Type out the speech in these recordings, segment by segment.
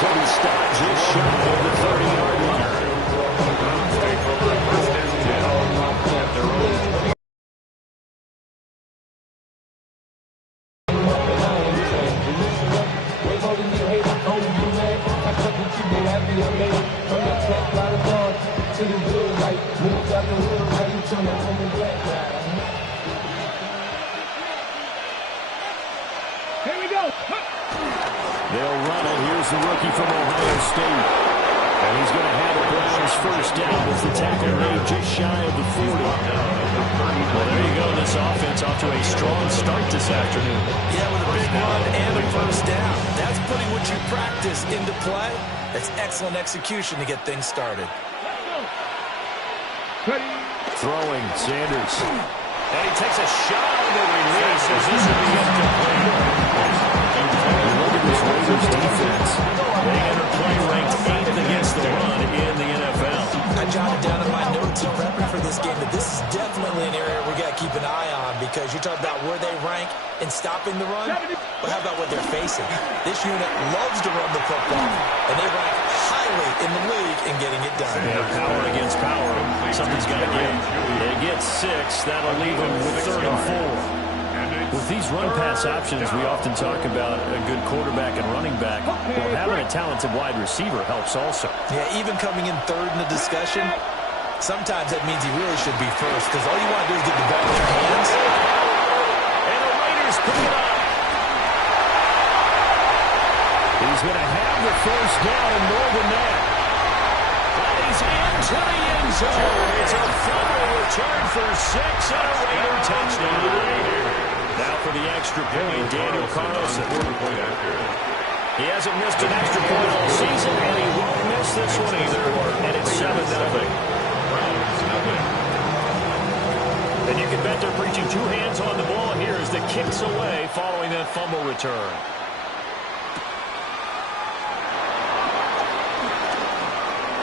He'll be stopped just shy of the 30-yard line. Here we go. They'll run it. Here's the rookie from Ohio State. And he's going to have the Browns first down as the tackle made just shy of the 40. Well, there you go. This offense off to a strong start this afternoon. Yeah, with a big run and a first down. That's putting what you practice into play. That's excellent execution to get things started. Throwing, Sanders. And he takes a shot on the release as this will be incomplete. Look at this Raiders defense. They enter play ranked 8th against the run in the NFL. I jotted down in my notes in prepping for this game that this is definitely an area we got to keep an eye on, because you talk about where they rank in stopping the run, but how about what they're facing? This unit loves to run the football, and they rank highly in the league in getting it done. Yeah, power against power. Something's got to give. They get 6. That'll leave them with 3rd and 4. With these run-pass options, we often talk about a good quarterback and running back. Well, having a talented wide receiver helps also. Yeah, even coming in 3rd in the discussion, sometimes that means he really should be first, because all you want to do is get the ball in your hands. And the Raiders pick it up. He's going to have the first down and more than that. Plays into the end zone. It's a fumble return for 6 and a Raider touchdown. Now for the extra point, Daniel Carlson. He hasn't missed an extra point all season, and he won't miss this one either. And it's 7-0. And you can bet they're preaching 2 hands on the ball here as the kick's away following that fumble return.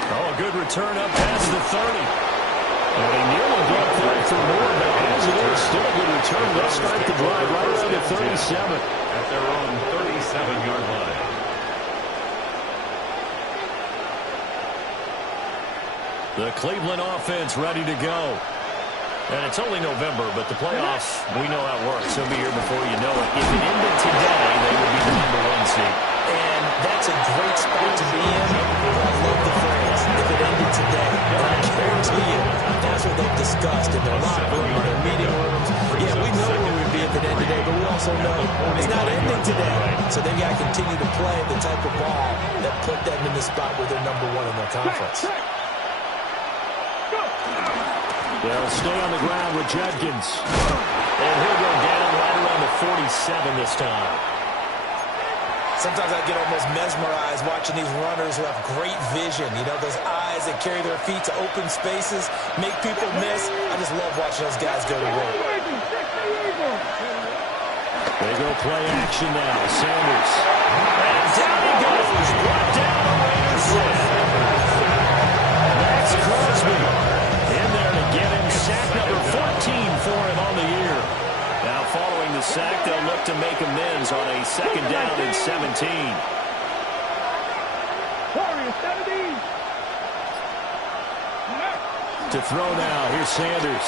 Oh, a good return up past the 30. And he nearly got through for more, but as it is, still a good return. They'll start the drive right around the 37. At their own 37-yard line. The Cleveland offense ready to go. And it's only November, but the playoffs, we know how it works. They'll be here before you know it. If it ended today, they would be the #1 seed. And that's a great spot to be in. I love the phrase, if it ended today. But I guarantee you, that's what they've discussed in their locker room, in their meeting rooms. Yeah, we know where we'd be if it ended today, but we also know it's not ending today. So they've got to continue to play the type of ball that put them in the spot where they're #1 in their conference. They'll stay on the ground with Judkins. And he'll go down right around the 47 this time. Sometimes I get almost mesmerized watching these runners who have great vision. You know, those eyes that carry their feet to open spaces, make people miss. I just love watching those guys go to work. They go play action now. Sanders. And down he goes. Brought down the Raiders. That's Crosby. In there to get him. Sack number 14 for him on the year. Now following the sack, they'll look to make amends on a 2nd down and 17. To throw now, here's Sanders.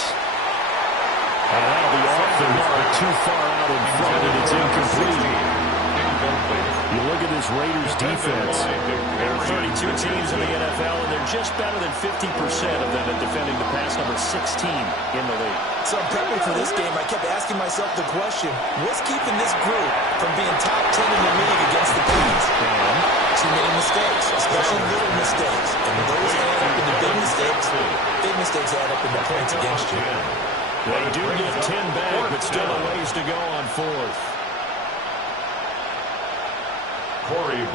And that'll be off the mark, too far out in front, and it's incomplete. You look at this Raiders defense. There are 32 teams in the NFL, and they're just better than 50% of them at defending the pass, #16 in the league. So prepping for this game, I kept asking myself the question, what's keeping this group from being top 10 in the league against the pass? Too many mistakes, especially little mistakes. And when those add up into big mistakes add up into points against you. They do get 10 back, but still a ways to go on 4th.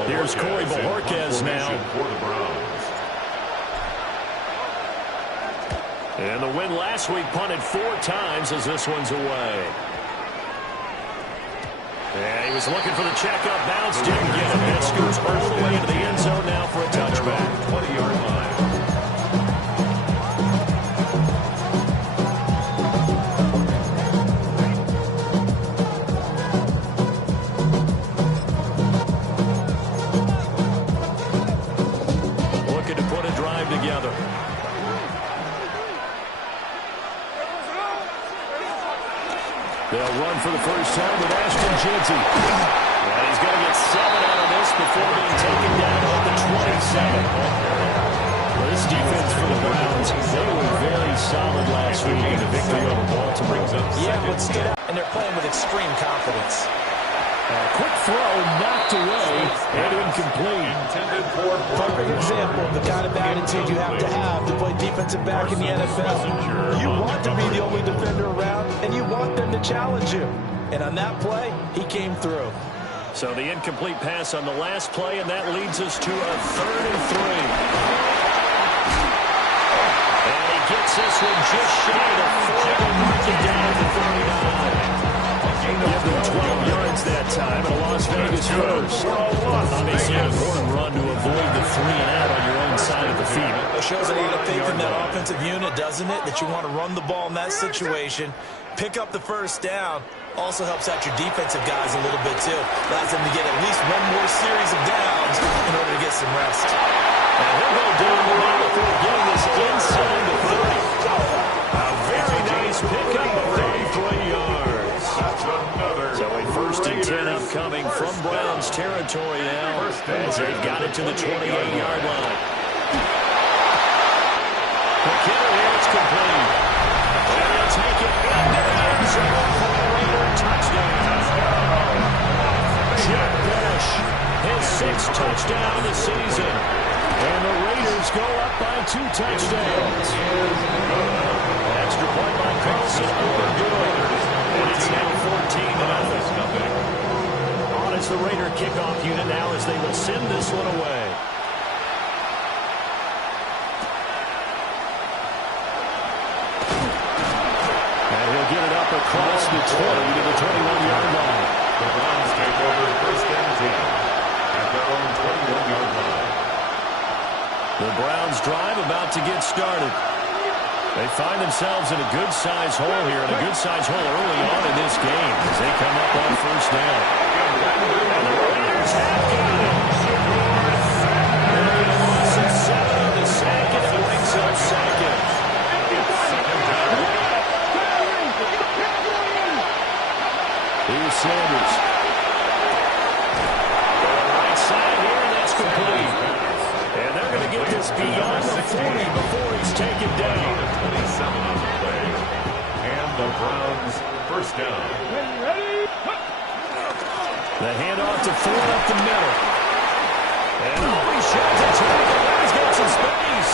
Here's Corey Bojorquez now. And the win last week punted 4 times as this one's away. Yeah, he was looking for the checkup bounce, didn't get it. That scoots all the way into the end zone now for a touchback. 20-yard line. They'll run for the first time with Ashton Jeanty. And he's going to get 7 out of this before being taken down at the 27. Well, this defense for the Browns, they were very solid last week in the victory over Baltimore. Yeah, but stood out, and they're playing with extreme confidence. Quick throw knocked away and incomplete. Perfect example of the kind of attitude you have to play defensive back in the NFL. You want to be the only defender around, and you want them to challenge you. And on that play, he came through. So the incomplete pass on the last play, and that leads us to a 3rd and 3. And he gets this one just shy of 4 and mark it down to 39. Give them 12 yards that time, and a Las Vegas first. Obviously an important run to avoid the 3 and out on your own side of the field. It shows a lot of faith in that offensive unit, doesn't it? That you want to run the ball in that situation. Pick up the first down. Also helps out your defensive guys a little bit, too. Allows them to get at least one more series of downs in order to get some rest. And he'll go down the line before getting this inside the 30. A very nice pickup of 33 yards. So a 1st and 10 upcoming from Browns territory now as they've got it to the 28-yard line. McKinnon here, it's complete. And he'll take it into the end zone for a Raider touchdown. Jack Bash, his 6th touchdown of the season. And the Raiders go up by 2 touchdowns. Extra point by Carlson, over good. And it's now 14-0. On is the Raider kickoff unit now as they will send this one away. And he'll get it up across the 20 to the 21-yard line. The Browns take over 1st and 10 at their own 21-yard line. The Browns drive about to get started. They find themselves in a good-sized hole here, and a good-sized hole early on in this game as they come up on 1st down. And the Raiders have got it. And a loss of 7 on the sack, and it brings up 2nd. Here's Sanders. Going right side here, and that's complete. And they're going to get this beyond the 40 before he's taken down. 27 on the play. And the Browns 1st down. Ready? The handoff to Ford up the middle. And he shoves it to him. He's got some space.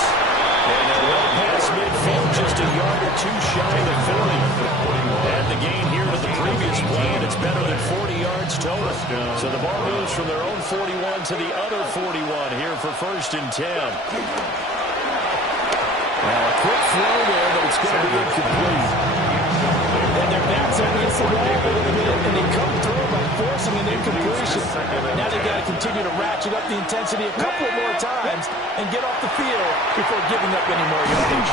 And they're well past midfield, just a yard or 2 shy of 40. And the gain here to the previous play, and it's better than 40 yards total. So the ball moves from their own 41 to the other 41 here for 1st and 10. Now a quick throw there, but it's going to be incomplete. And their backs up against the wall a little bit, and they come through by forcing an incompletion. Now they've got to continue to ratchet up the intensity a couple more times and get off the field before giving up any more yardage.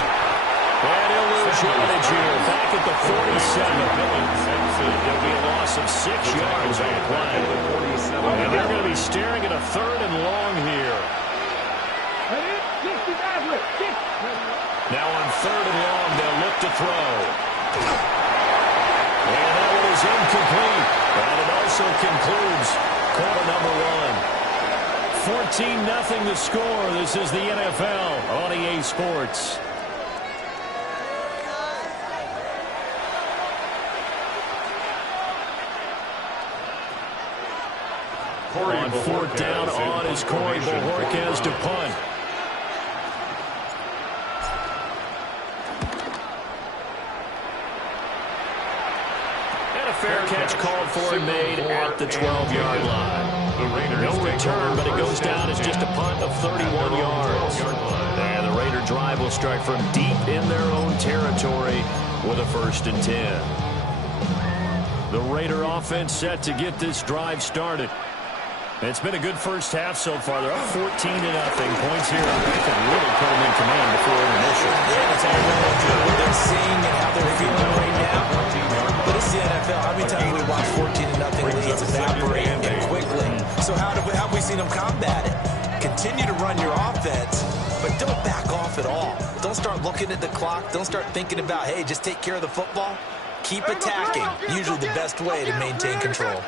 And he'll lose yardage here, back at the 47. There'll be a loss of 6 yards on the play. And they're going to be staring at a 3rd and long here. Now on 3rd and long, they'll look to throw. And that one is incomplete. And it also concludes quarter number 1. 14-0 the score. This is the NFL on EA Sports. On 4th down on is Corey Bojorquez to punt. And a fair catch called for and made at the 12-yard line. No return, but it goes down as just a punt of 31 yards. And the Raider drive will start from deep in their own territory with a 1st and 10. The Raider offense set to get this drive started. It's been a good first half so far. They're up 14-0. Points here that can really put them in command before intermission. Yeah, that's all what they're seeing and how they're feeling right now. But it's the NFL. How many times we watch 14-0 leads evaporate and quickly? So how have we seen them combat it? Continue to run your offense, but don't back off at all. Don't start looking at the clock. Don't start thinking about, hey, just take care of the football. keep attacking. Usually the best way to maintain control.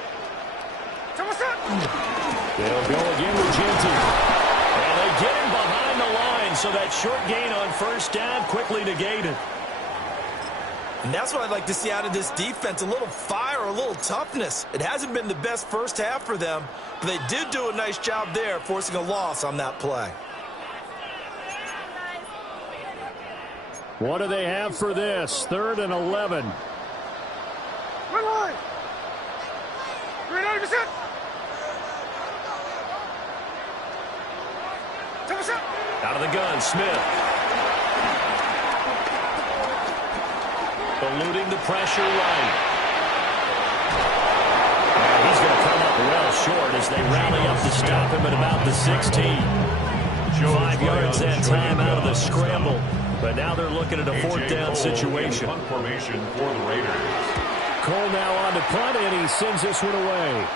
They'll go again with Genty. And they get him behind the line, so that short gain on first down quickly negated. And that's what I'd like to see out of this defense, a little fire, a little toughness. It hasn't been the best first half for them, but they did do a nice job there, forcing a loss on that play. What do they have for this? 3rd and 11. Run line. 90%. 10%. Out of the gun, Smith. Eluding the pressure right. And he's going to come up well short as they rally up to stop him at about the 16. 5 yards that time out of the scramble. But now they're looking at a 4th down situation. Punt formation for the Raiders. Cole now on to punt, and he sends this one away.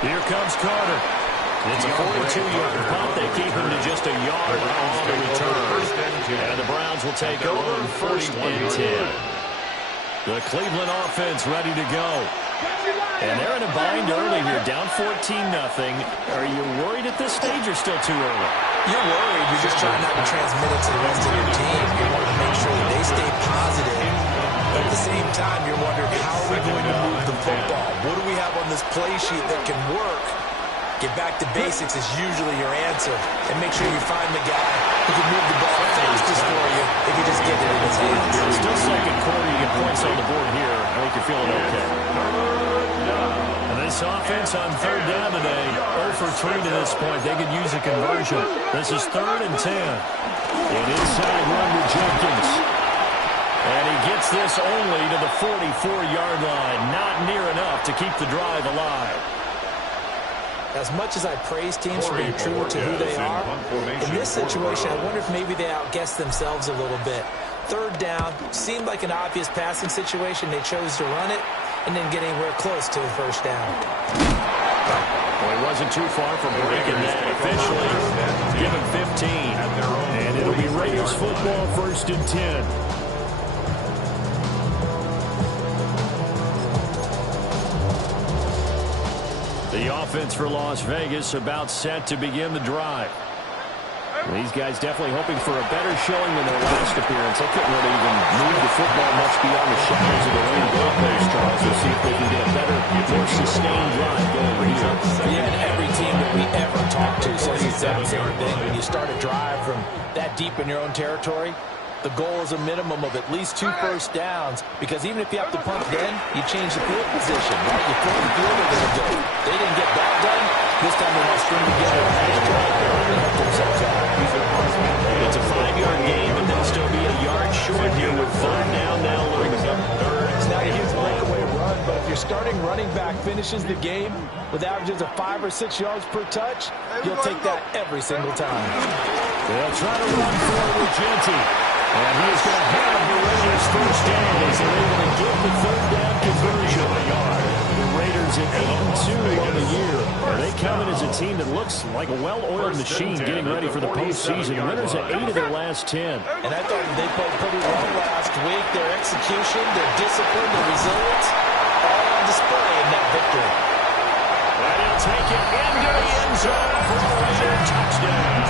Here comes Carter. It's a 42-yard punt. They keep him to just a yard on the return. And the Browns will take over 1st and 10. The Cleveland offense ready to go. And they're in a bind early here, down 14-0. Are you worried at this stage or still too early? You're worried. You're just trying not to transmit it to the rest of your team. You want to make sure that they stay positive. But at the same time, you're wondering, how are we going to move the football? What do we have on this play sheet that can work? Get back to basics is usually your answer. And make sure you find the guy who can move the ball fastest for you if you just get it in his hands. Still second quarter. You get points on the board here. I think you're feeling okay. And this offense on 3rd down today, 0 for 3 to this point. They could use a conversion. This is 3rd and 10. An inside run with Jenkins. And he gets this only to the 44-yard line. Not near enough to keep the drive alive. As much as I praise teams for being true to who they are, in this situation, I wonder if maybe they outguessed themselves a little bit. 3rd down seemed like an obvious passing situation. They chose to run it and didn't get anywhere close to a 1st down. Well, he wasn't too far from breaking that. Officially, give him 15. And it'll be Raiders football 1st and 10. The offense for Las Vegas about set to begin the drive. These guys definitely hoping for a better showing than their last appearance. They couldn't really even move the football much beyond the shadows of their own goalpost, Charles. We'll see if they can get a better, more sustained drive going here. Yeah, and every team that we ever talk to says the exact same thing. When you start a drive from that deep in your own territory, the goal is a minimum of at least 2 first downs, because even if you have to punt then, you change the field position, right? You flip the field a little bit. They didn't get that done. This time they want to string together a nice drive there and help themselves out. It's a 5-yard game, and they'll still be a yard short here with 5 down now. It's not a huge breakaway run, but if your starting running back finishes the game with averages of 5 or 6 yards per touch, you'll take that every single time. They'll try to run forward with Genty. And he is going to have the Raiders 1st down as they're able to get the 3rd down conversion. The Raiders at 8-2 on the year. And they come in as a team that looks like a well-oiled machine getting ready for the postseason. Winners at 8 of their last 10. And I thought they played pretty well last week. Their execution, their discipline, their resilience, all on display in that victory. And he'll take it into the end zone for a Raider touchdown.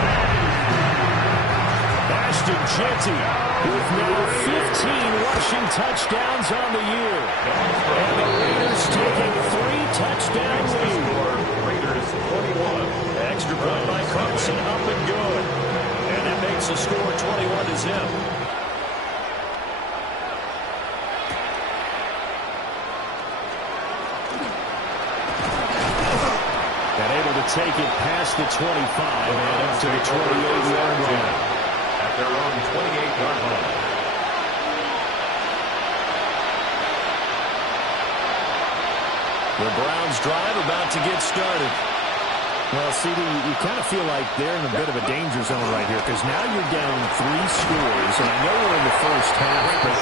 Ashton Genty with now 15 rushing touchdowns on the year. And the Raiders take a 3-touchdown lead. Raiders 21. Extra point by Carson, up and good. And that makes the score 21-0. And able to take it past the 25 and up to the 28-yard line. At their own 28-yard line. The Browns drive about to get started. Well, CD, you kind of feel like they're in a bit of a danger zone right here, because now you're down 3 scores, and I know we're in the first half, but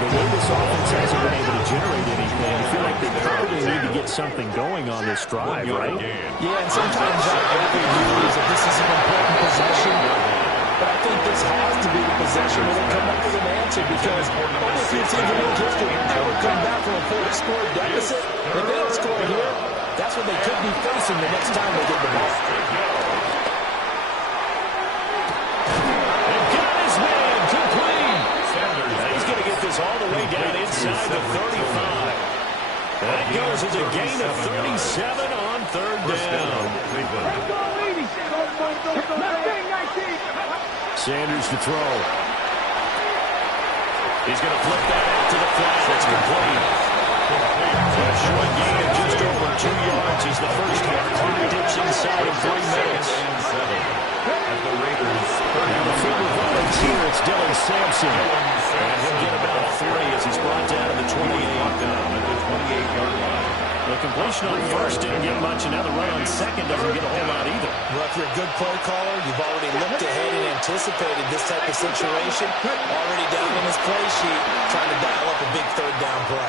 the way this offense hasn't been able to generate anything, you feel like they probably need to get something going on this drive, right? Yeah, and sometimes I overuse that this is an important possession. But I think this has to be the possession where they come up with an answer, because only a few teams in league history ever come back from a 40-score deficit. If they don't score here, that's what they could be facing the next time they get the ball. They've got his man complete. He's going to get this all the way down inside the 35. That goes as a gain of 37 on third down. Sanders to throw. He's going to flip that out to the flat. That's complete. A short gain of just over 2 yards as the first half clock dips inside of 3 minutes. At the Raiders. Now the field volunteer, it's Dylan Sampson. And he'll get about 3 as he's brought down to the 28. At the 28-yard line. The completion on first didn't get much, and now the run on second doesn't get a whole lot either. Well, if you're a good play caller, you've already looked ahead and anticipated this type of situation. Already down in his play sheet, trying to dial up a big third down play.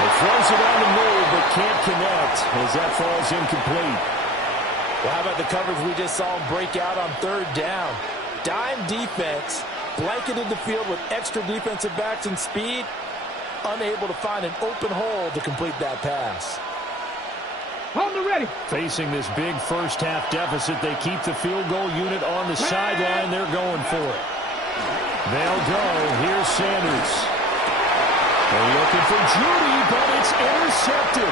He throws it on the move, but can't connect as that falls incomplete. Well, how about the coverage we just saw him break out on third down? Dime defense, blanketed the field with extra defensive backs and speed, unable to find an open hole to complete that pass. Hold it ready. Facing this big first-half deficit, they keep the field goal unit on the sideline. They're going for it. They'll go. Here's Sanders. They're looking for Judy, but it's intercepted.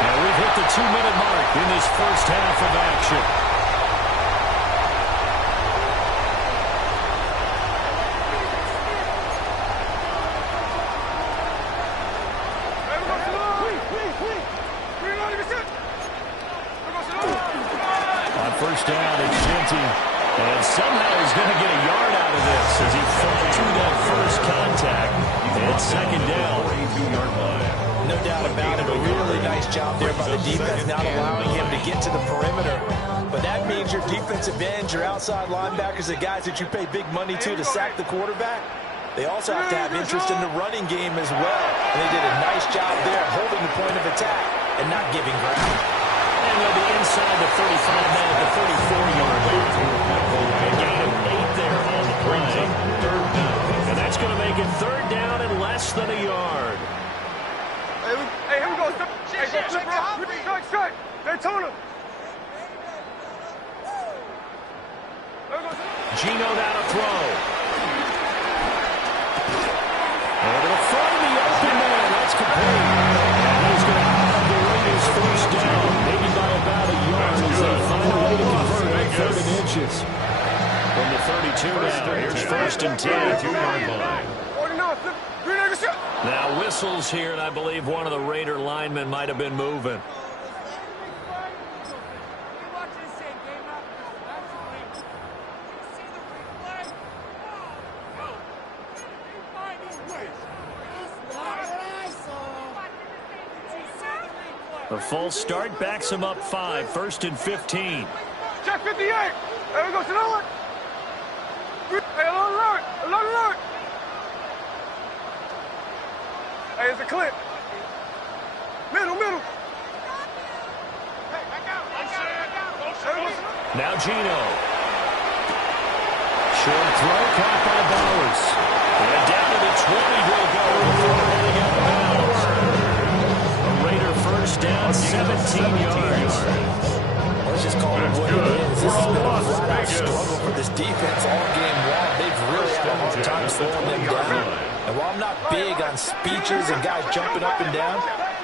Now we've hit the 2-minute mark in this first half of action. First down, it's Genty. And somehow he's going to get a yard out of this as he fought through that first contact. It's second down. 42-yard line. No doubt about it. A really nice job there by the defense, not allowing him to get to the perimeter. But that means your defensive ends, your outside linebackers, the guys that you pay big money to sack the quarterback, they also have to have interest in the running game as well. And they did a nice job there holding the point of attack and not giving ground. And they'll be inside the 35 now at the 34-yard line. A gain of 8 there on the play. Third down. And that's going to make it third down and less than a yard. Hey, here we go. Hey, go flip, bro. Strike. Daytona. Gino down to throw. Able to find the open man. That's complete. And he's going to have the Raiders first down, maybe by about a yard as they find a way to convert on 3rd and inches. From the 32 now, here's 1st and 10. 2-yard line. Now whistles here, and I believe one of the Raider linemen might have been moving. A full start backs him up 5, 1st and 15. Check 58. There we go. Sit on it. Hey, alert. Hey, it's a clip. Middle. Hey, back out. Now Gino. Short throw caught by Bowers. And down to the 20 will go before heading out of bounds. A Raider first down, 17 yards. Let's just call it what it is. This has been a flat-out struggle for this defense all game long. They've really had a hard time slowing them down. And while I'm not big on speeches and guys jumping up and down,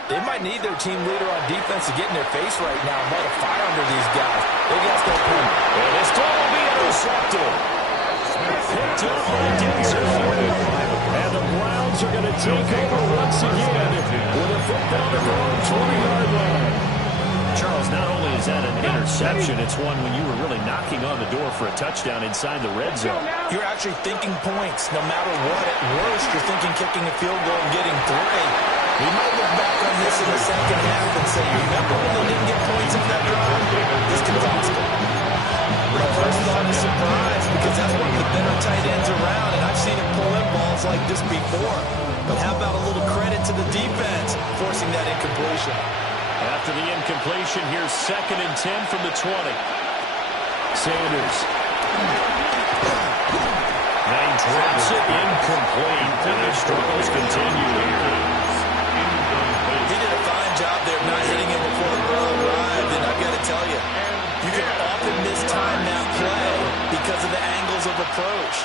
they might need their team leader on defense to get in their face right now and light a fire under these guys. They got to go. And it's going to be intercepted. Picked up by Denzel. And the Browns are going to take over once again with a football at their own 20-yard line. Charles, not only is that an interception, it's one when you were really knocking on the door for a touchdown inside the red zone. You're actually thinking points no matter what. At worst, you're thinking kicking a field goal and getting 3. We might look back on this in the second half and say, remember when they didn't get points in that drive? This could cost them. My first thought is surprise, because that's one of the better tight ends around, and I've seen him pull in balls like this before. But how about a little credit to the defense forcing that incompletion? After the incompletion, here's 2nd and 10 from the 20. Sanders. And drops it incomplete. And the struggles continue here. He did a fine job there not hitting him before the ball arrived. And I've got to tell you, you can often mistime that play because of the angles of approach.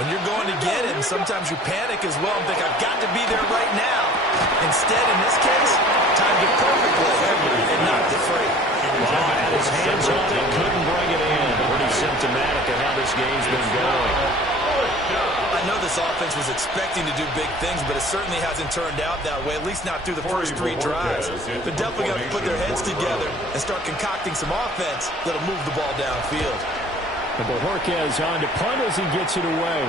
When you're going to get it, and sometimes you panic as well and think, I've got to be there right now. Instead, in this case, timed it perfectly and knocked it free. Well, had his hands on it, couldn't bring it in. Pretty symptomatic of how this game's been going. I know this offense was expecting to do big things, but it certainly hasn't turned out that way, at least not through the first 3 drives. They're definitely going to put their heads together and start concocting some offense that'll move the ball downfield. And Bojorquez on to punt as he gets it away.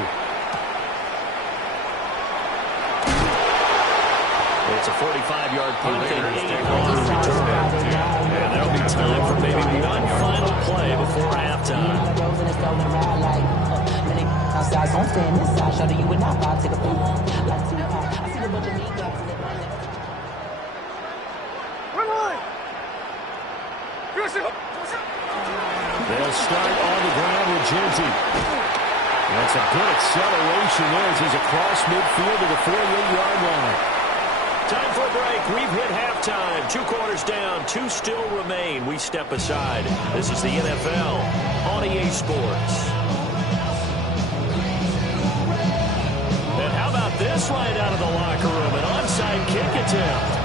It's a 45-yard punt and 8-yard return. And there'll be time for maybe one final play before halftime. They'll start on the ground with Genty. That's a good acceleration there as he's across midfield to the 48-yard line. Time for a break. We've hit halftime. 2 quarters down. 2 still remain. We step aside. This is the NFL on EA Sports. And how about this right out of the locker room? An onside kick attempt.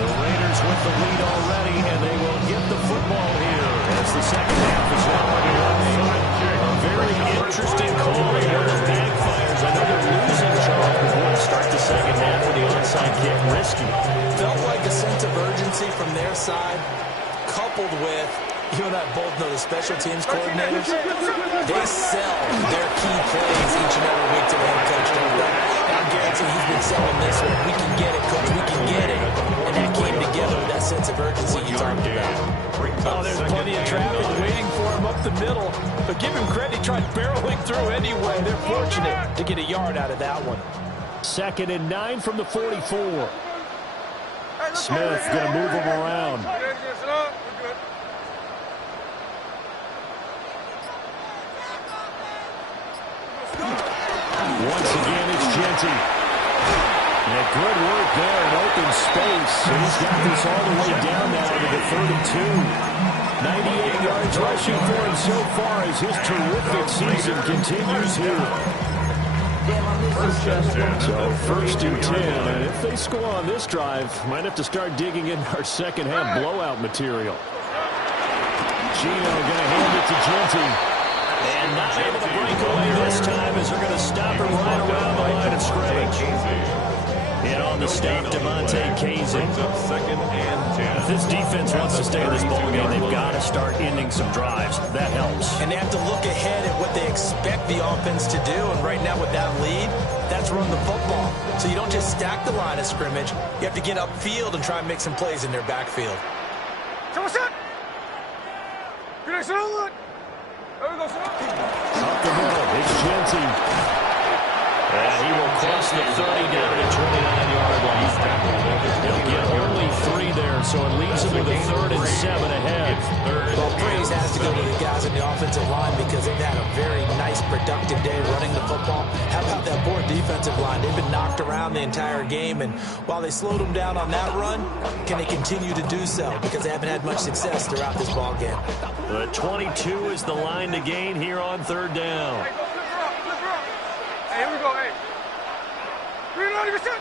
The Raiders with the lead already, and they will get the football here as the second half is now underway. A very interesting call here that backfires. I know they're losing, Charles, before to start the second half with the onside kick risky. Felt like a sense of urgency from their side, coupled with, you and I both know the special teams coordinators. They sell their key plays each and every week to the head coach, don't they? And I guarantee he's been selling this one. We can get it, coach. We can get it. And that came together with that sense of urgency you talked about. Oh, there's plenty of traffic waiting for him up the middle. But give him credit, he tried barreling through anyway. They're fortunate to get a yard out of that one. 2nd and 9 from the 44. Smith going to move him around. Once again, it's Genty. And good work there in open space. And he's got this all the way down now to the 32. 98 yards rushing for him so far as his terrific season continues here. So 1st and 10. And if they score on this drive, might have to start digging in our second half blowout material. Gino going to hand it to Genty. And not able to break away this time as they're going to stop him right around the line of scrimmage. And on the stop, Devontae Kazin. If this defense wants to stay in this ballgame, they've got to start ending some drives. That helps. And they have to look ahead at what they expect the offense to do. And right now with that lead, that's run the football. So you don't just stack the line of scrimmage. You have to get upfield and try and make some plays in their backfield. Up the middle, it's Genty. And he will cross the 30 down to 29-yard line. He'll get only 3 there, so it leaves him with a 3rd and 7 ahead. Well, praise has to go to the guys in the offensive line because they've had a very nice, productive day running the football. How about that poor defensive line? They've been knocked around the entire game, and while they slowed them down on that run, can they continue to do so? Because they haven't had much success throughout this ball game. The 22 is the line to gain here on 3rd down. Hey, here we go, hey. 390%.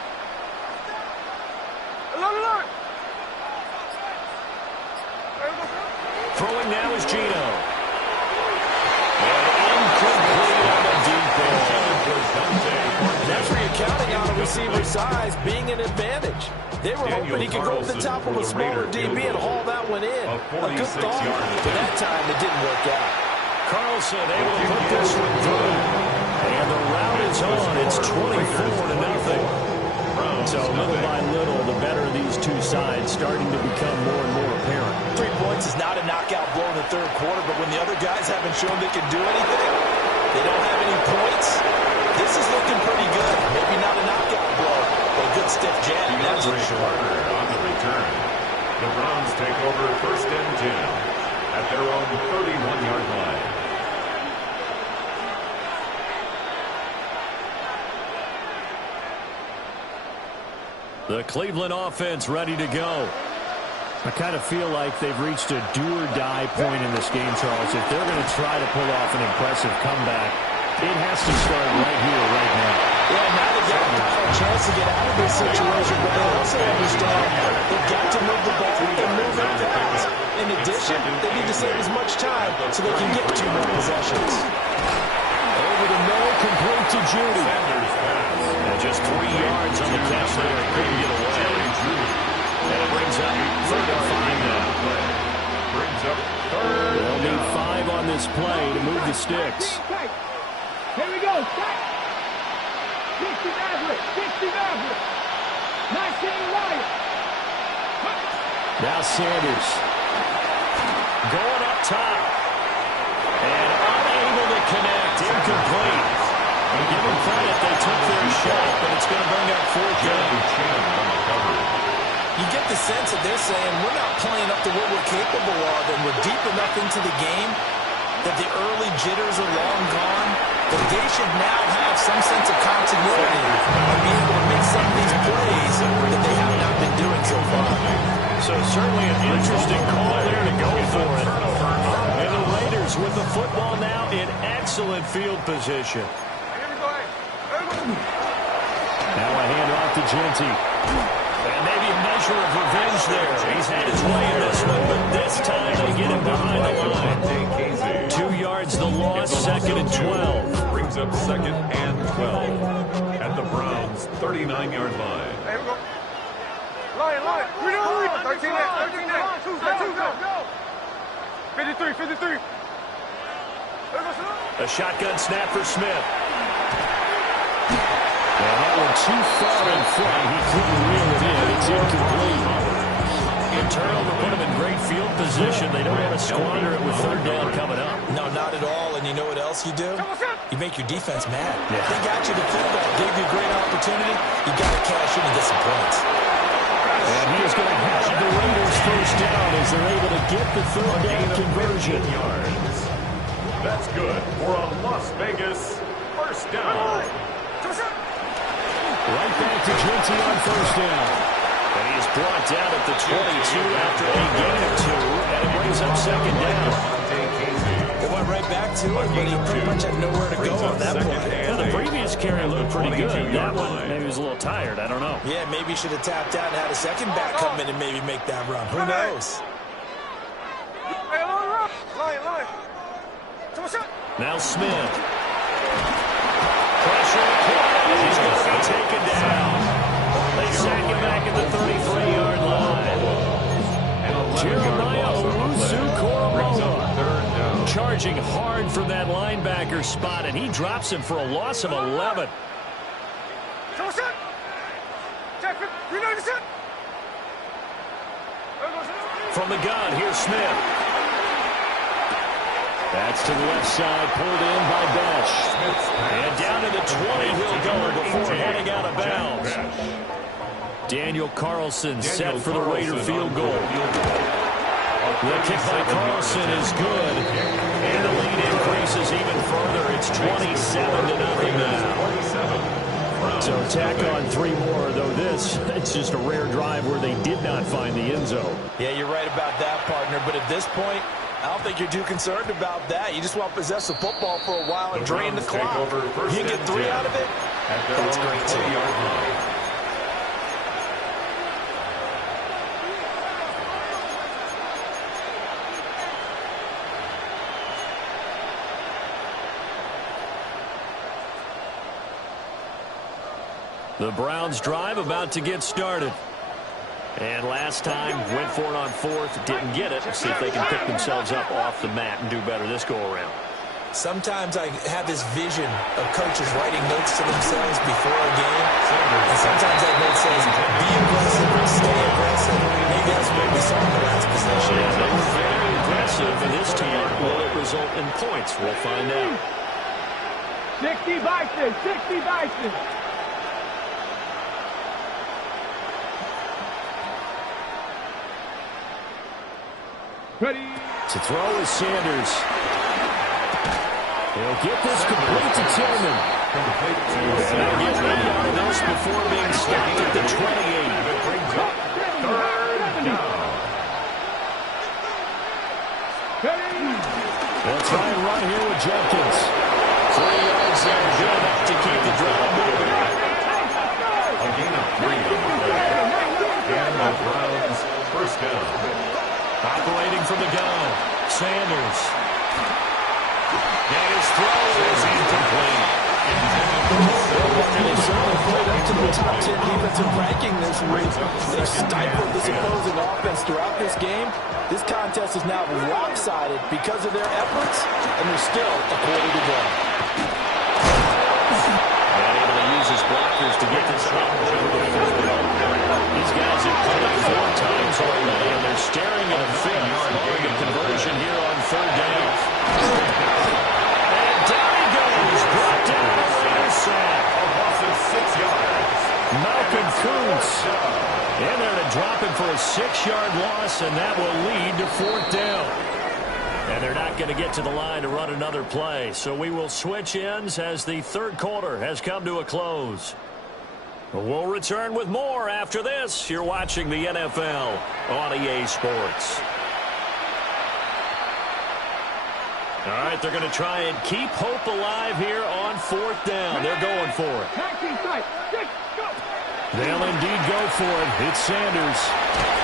Throwing now is Gino. And incomplete on the deep ball. That's where you're counting on a receiver's size being an advantage. They were hoping he could go up the top of a smaller DB and haul that one in. A good thought, but that time it didn't work out. Carlson able to put this one through. And the route is on. It's 24-0. So little by little, the better these two sides starting to become more and more apparent. 3 points is not a knockout blow in the 3rd quarter, but when the other guys haven't shown they can do anything, they don't have any points, this is looking pretty good. Maybe not a knockout blow, but a good stiff jab, that's for sure. On the return. The Browns take over 1st and 10 at their own 31-yard line. The Cleveland offense ready to go. I kind of feel like they've reached a do-or-die point in this game, Charles. If they're going to try to pull off an impressive comeback, it has to start right here, right now. Yeah, now they've got a chance to get out of this situation, but they also understand they've got to move the ball and move it fast. In addition, they need to save as much time so they can get 2 more possessions. Over the middle, complete to Judy. And just 3 yards on the catch there. Couldn't get away. And it brings up 3rd and 5 now. Brings up 3rd. They'll need 5 on this play to move the sticks. Here we go. 60 average. 60 average. 19 Lions. Now Sanders. Going up top. And unable to connect. Incomplete. Give them credit. They took their shot, but it's going to bring up 4th down. You get the sense that they're saying we're not playing up to what we're capable of, and we're deep enough into the game that the early jitters are long gone, but they should now have some sense of continuity and be able to make some of these plays that they have not been doing so far. So certainly an interesting call there to go for it. And the Raiders with the football now in excellent field position. Now a handoff to Genty. And maybe a measure of revenge there. He's had his way in this one, but this time they get him behind the line. 2 yards the loss, 2nd and 12. Brings up 2nd and 12 at the Browns' 39-yard line. Hey, here we go. Lion. 13 next. 2 go. 53. A shotgun snap for Smith. And that one too far in front. He couldn't reel it in. It's incomplete. In turnover put him in great field position. They don't want to squander it with 3rd down coming up. No, not at all. And you know what else you do? You make your defense mad. Yeah. They got you the football, gave you a great opportunity. You got to cash in and get some points. And he is going to have the Raiders 1st down as they're able to get the 3rd down conversion. Yards. That's good for a Las Vegas 1st down. Right back to Genty on 1st down. And he is brought down at the 22 after a gain of 2, and it brings up 2nd down. They went right back to it, but he pretty much had nowhere to go on that play. Well, the previous carry looked pretty good. That one, maybe he was a little tired. I don't know. Yeah, maybe he should have tapped out and had a second back come in and maybe make that run. Who knows? Lion. Now Smith. Pressure. He's going to be taken down. They sack him back at the 33-yard line. Jeremiah Owusu-Koramoah charging hard from that linebacker spot, and he drops him for a loss of 11. From the gun, here's Smith. That's to the left side, pulled in by Besh. And down to the 20 he'll go before heading out of bounds. Daniel Carlson set for the Raider field goal. The kick by Carlson is good. And the lead increases even further. It's 27-0 now. So tack on 3 more, though it's just a rare drive where they did not find the end zone. Yeah, you're right about that, partner. But at this point, I don't think you're too concerned about that. You just want to possess the football for a while and drain the clock. You get 3 out of it, that's great too. The Browns drive about to get started. And last time, went for it on 4th, didn't get it. Let's see if they can pick themselves up off the mat and do better this go-around. Sometimes I have this vision of coaches writing notes to themselves before a game. And sometimes that note says, be aggressive, stay aggressive. Maybe that's what we saw in the last possession. Yeah, they were very aggressive, and this time, will it result in points? We'll find out. 60 Bison. Ready. To throw is Sanders. He'll get this complete to Tillman. They'll get rid of this before being stopped at the 28. Third down. They'll try and run here with Jenkins. 3 yards there, good enough to keep the drive moving. A gain of 3 on the play. And the Browns first down. Operating from the gun, Sanders. And his throw is incomplete. They certainly played up to the top 10 defensive ranking this week. They stifled this opposing offense throughout this game. This contest is now lopsided because of their efforts, and there's still a quarter to go. And able to use his blockers to get this one over the field. These guys have played 4 times already, and they're staring at a 5th, barring a conversion here on 3rd down. And down he goes, brought down the Raiders sack. A loss of 6 yards. Malcolm Kuntz in there to drop him for a 6-yard loss, and that will lead to 4th down. And they're not going to get to the line to run another play, so we will switch ends as the 3rd quarter has come to a close. We'll return with more after this. You're watching the NFL on EA Sports. All right, they're going to try and keep hope alive here on 4th down. They're going for it. They'll indeed go for it. It's Sanders.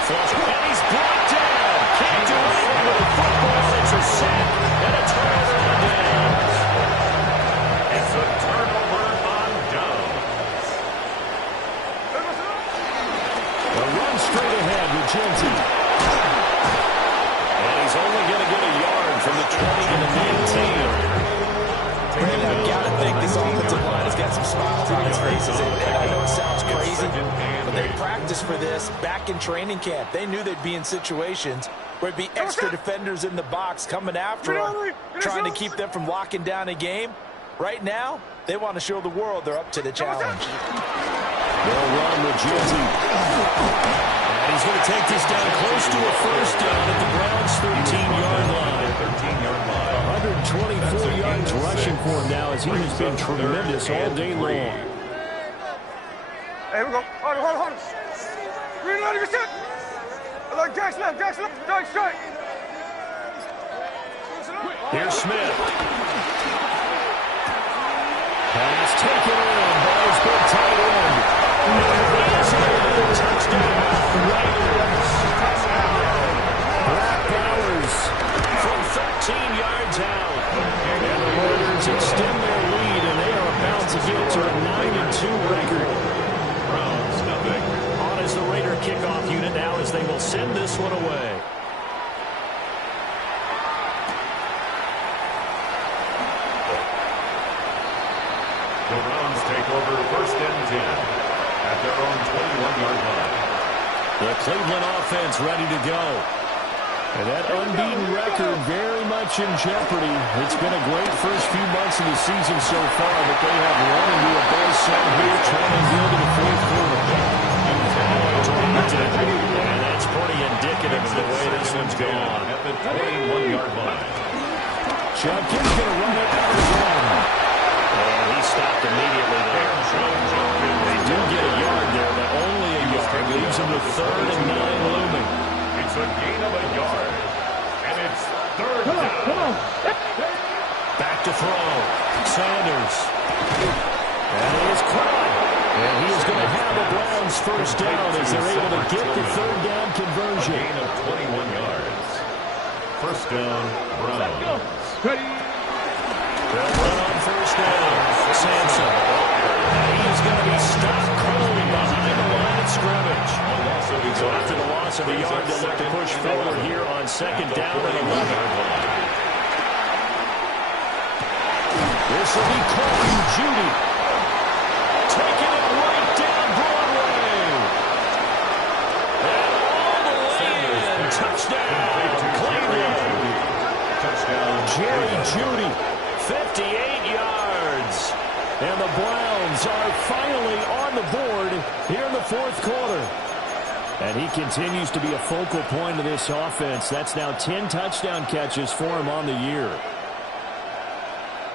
Flush, and he's brought down. Can't do anything with the football. It's a sack and a turnover on downs. It's a turnover on downs. A run straight ahead with Genty. And he's only going to get a yard from the 20 to the 19. Brandon, I've got to think this offensive line has got some smiles on its faces. And I know it sounds crazy, but they practiced for this back in training camp. They knew they'd be in situations where it'd be extra defenders in the box coming after them, trying to keep them from locking down a game. Right now, they want to show the world they're up to the challenge. They'll run with Genty. And he's going to take this down close to a 1st down at the Browns' 13-yard line. 13-yard line. 124 yards rushing for him now as he has been tremendous all day long. Hey, here we go. Hold on. Green light, get set. I like Jackson left, strike. Here's Smith. Pass taken in by his big tight end. Touchdown, Raiders. Black Bowers from 13 yards out. And the Raiders extend their lead, and they are about to get to a 9-2 record. Browns, nothing. On is the Raider kickoff unit now as they will send this one away. The Browns take over 1st and 10 at their own 21-yard line. The Cleveland offense ready to go. And that unbeaten record very much in jeopardy. It's been a great first few months of the season so far, but they have run into a buzzsaw here trying to build to the 4th quarter. And that's pretty indicative of the way this one's gone. At the 21-yard line. Jenkins going to run it out again. And he stopped immediately there. They do get a yard there, but only a yard. Leaves him with 3rd and 9 looming. It's a gain of a yard. And it's 3rd down. Back to throw. Sanders. And he is caught. And he is going to have the Browns 1st down as they're able to get the 3rd down conversion. A gain of 21 yards. 1st down, Browns. They'll run on 1st down. Sampson. And he is going to be stopped cold behind the line of scrimmage. So after the loss of a yard, they'll look to push forward here on 2nd down and 11. This will be Corey Judy. Taking it right down Broadway. And all the way in. Touchdown, Cleveland. Touchdown. Jerry Judy, 58 yards. And the Browns are finally on the board here in the 4th quarter. And he continues to be a focal point of this offense. That's now 10 touchdown catches for him on the year.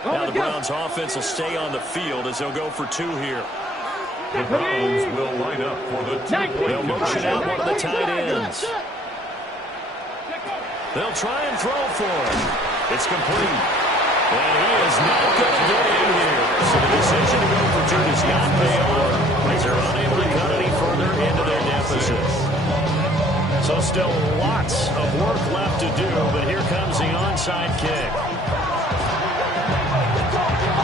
Now the Browns offense will stay on the field as they'll go for 2 here. The Browns will line up for the 2-point They'll motion out one of the tight ends. They'll try and throw for him. It's complete. And he is not going to get in here. So the decision to go for 2 does not pay off as they're unable to cut any further into their deficit. So still lots of work left to do, but here comes the onside kick.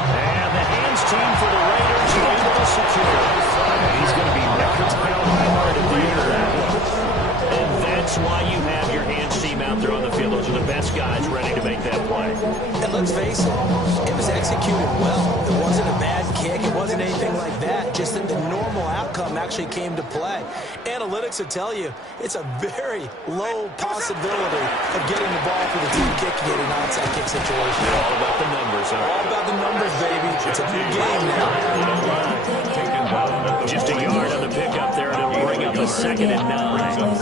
And the hands team for the Raiders are able to secure. He's going to be knocked down hard at the end of that one. And that's why you have your hands team out there on the field. Those are the best guys ready to make that play. And let's face it, it was executed well. It wasn't a bad kick. It wasn't anything like that. Just that the normal outcome actually came to play. Analytics will tell you it's a very low possibility of getting the ball for the team kicking it in an onside kick situation. All about the numbers, huh? All about the numbers, baby. It's a big game now. Just a yard on the pickup there, and it'll bring up a 2nd and 9.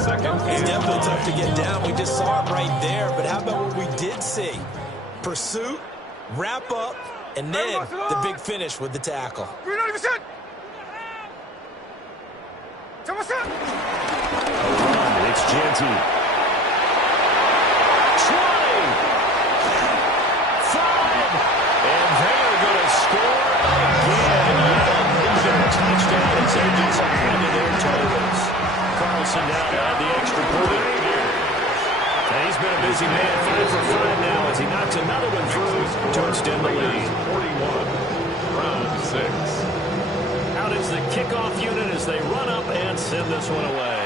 It's definitely tough to get down. We just saw it right there. But how about what we did see? Pursuit, wrap up, and then the big finish with the tackle. A run. It's Genty. 20. 5. And they're going to score again. Touchdown as they just handed their totals. Carlson now had the extra point. And he's been a busy man, 5 for 5 now as he knocks another one through to extend the lead. 41, round 6. Out is the kickoff unit as they run up and send this one away.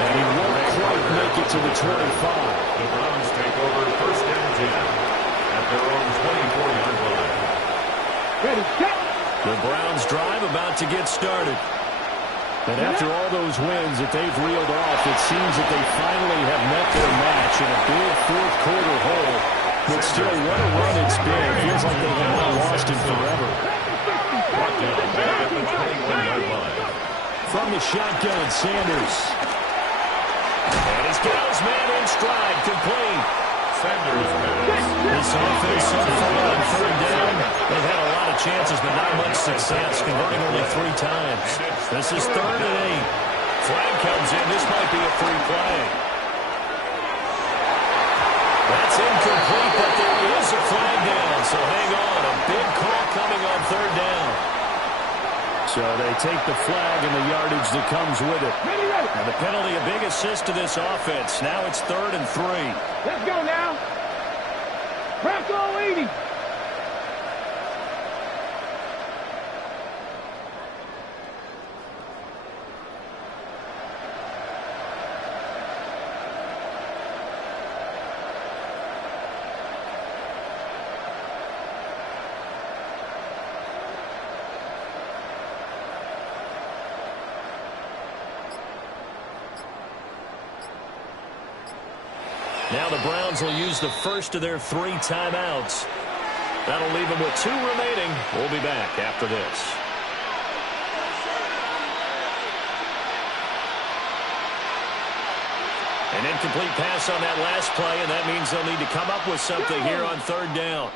And he won't quite make it to the 25. The Browns take over 1st and 10 at their own 24-yard line. Ready, set. The Browns drive about to get started. And after all those wins that they've reeled off, it seems that they finally have met their match in a big 4th quarter hole. But still, what a run it's been. It feels like they have not lost it forever. Brought down back at the 21-yard line. From the shotgun, Sanders. And he's got his man in stride, complete. Sanders pass. This offense so far on 3rd down, they've had a lot of chances, but not much success, converting only 3 times. This is 3rd and 8. Flag comes in. This might be a free play. That's incomplete, but there is a flag down, so hang on. A big call coming on 3rd down. So they take the flag and the yardage that comes with it. And the penalty, a big assist to this offense. Now it's 3rd and 3. Let's go now. Press all 80. Now the Browns will use the first of their 3 timeouts. That'll leave them with 2 remaining. We'll be back after this. An incomplete pass on that last play, and that means they'll need to come up with something here on 3rd down.